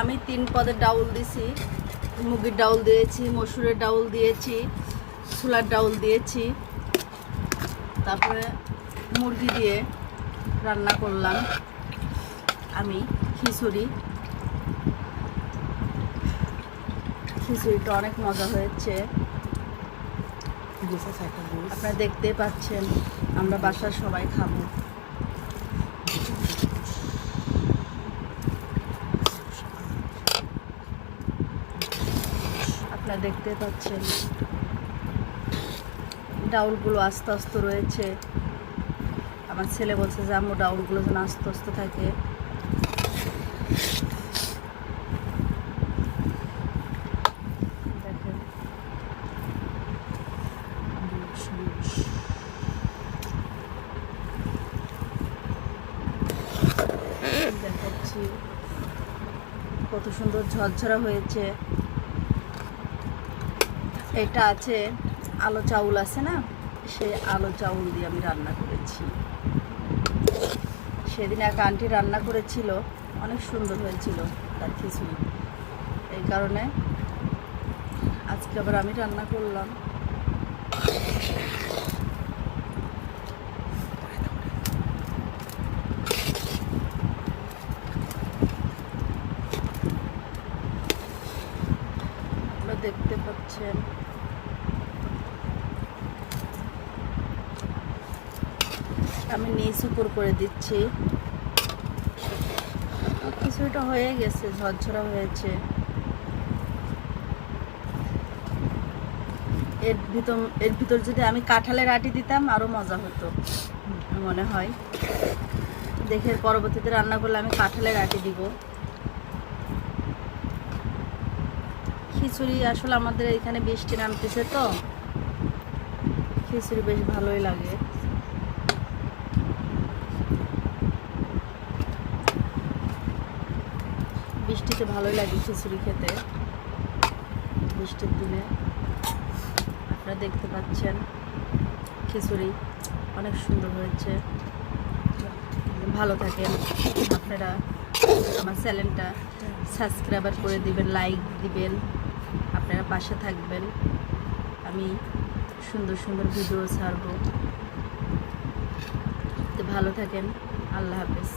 আমি 3 পদের ডাউল দিছি, মুগের ডাউল দিয়েছি, মসুরের ডাউল দিয়েছি, ছোলার ডাউল দিয়েছি, তারপরে মুরগি দিয়ে রান্না করলাম আমি খিচুড়িটা অনেক মজা হয়েছে। আপনারা দেখতে পাচ্ছেন, আমরা বাসার সবাই খাবো। আপনারা দেখতে পাচ্ছেন ডাউলগুলো আস্তে আস্তে রয়েছে। আমার ছেলে বলছে যে আম্মু ডাউলগুলো যেন আস্তে আস্তে থাকে। দেখেন দেখাচ্ছি কত সুন্দর ঝরঝরা হয়েছে। এটা আছে আলো চাউল আছে না, সেই আলো চাউল দিয়ে আমি রান্না করেছি। সেদিন এক আন্টি রান্না করেছিল, অনেক সুন্দর হয়েছিল তার খিচুড়ি। এই কারণে আজকে আবার আমি রান্না করলাম। আপনারা দেখতে পাচ্ছেন আমি নিচ উপর করে দিচ্ছি। খিচুড়িটা হয়ে গেছে, ঝরঝরা হয়েছে। এর ভিতর যদি আমি কাঁঠালের আটি দিতাম আরো মজা হতো মনে হয়। দেখে পরবর্তীতে রান্না করলে আমি কাঁঠালের আটি দিব। খিচুড়ি আসলে আমাদের এখানে বৃষ্টি নামতেছে, তো খিচুড়ি বেশ ভালোই লাগে। বৃষ্টিতে ভালোই লাগে খিচুড়ি খেতে, বৃষ্টির দিনে। আপনারা দেখতে পাচ্ছেন খিচুড়ি অনেক সুন্দর হয়েছে। ভালো থাকেন আপনারা, আমার চ্যানেলটা সাবস্ক্রাইব করে দিবেন, লাইক দিবেন, আপনারা পাশে থাকবেন। আমি সুন্দর সুন্দর ভিডিও ছাড়বো। তো ভালো থাকেন, আল্লাহ হাফেজ।